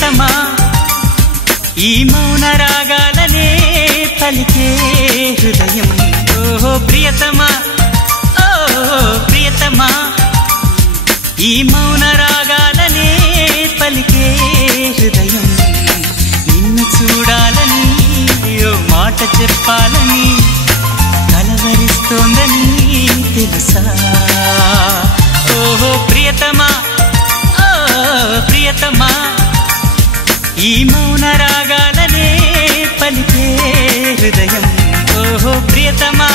ప్రియతమా ఈ మౌన రాగాలనే పలికే హృదయం ఓ ప్రియతమా ఓ ప్రియతమా ఈ మౌన రాగాలనే పలికే హృదయం నిన్ను చూడాలని ఓ మాట చెప్పాలని కలవరిస్తోందని తెలుసా ఓ ప్రియతమా ఓ ప్రియతమా ఈ మౌన రాగాలనే పలికే హృదయం ఓ ప్రియతమా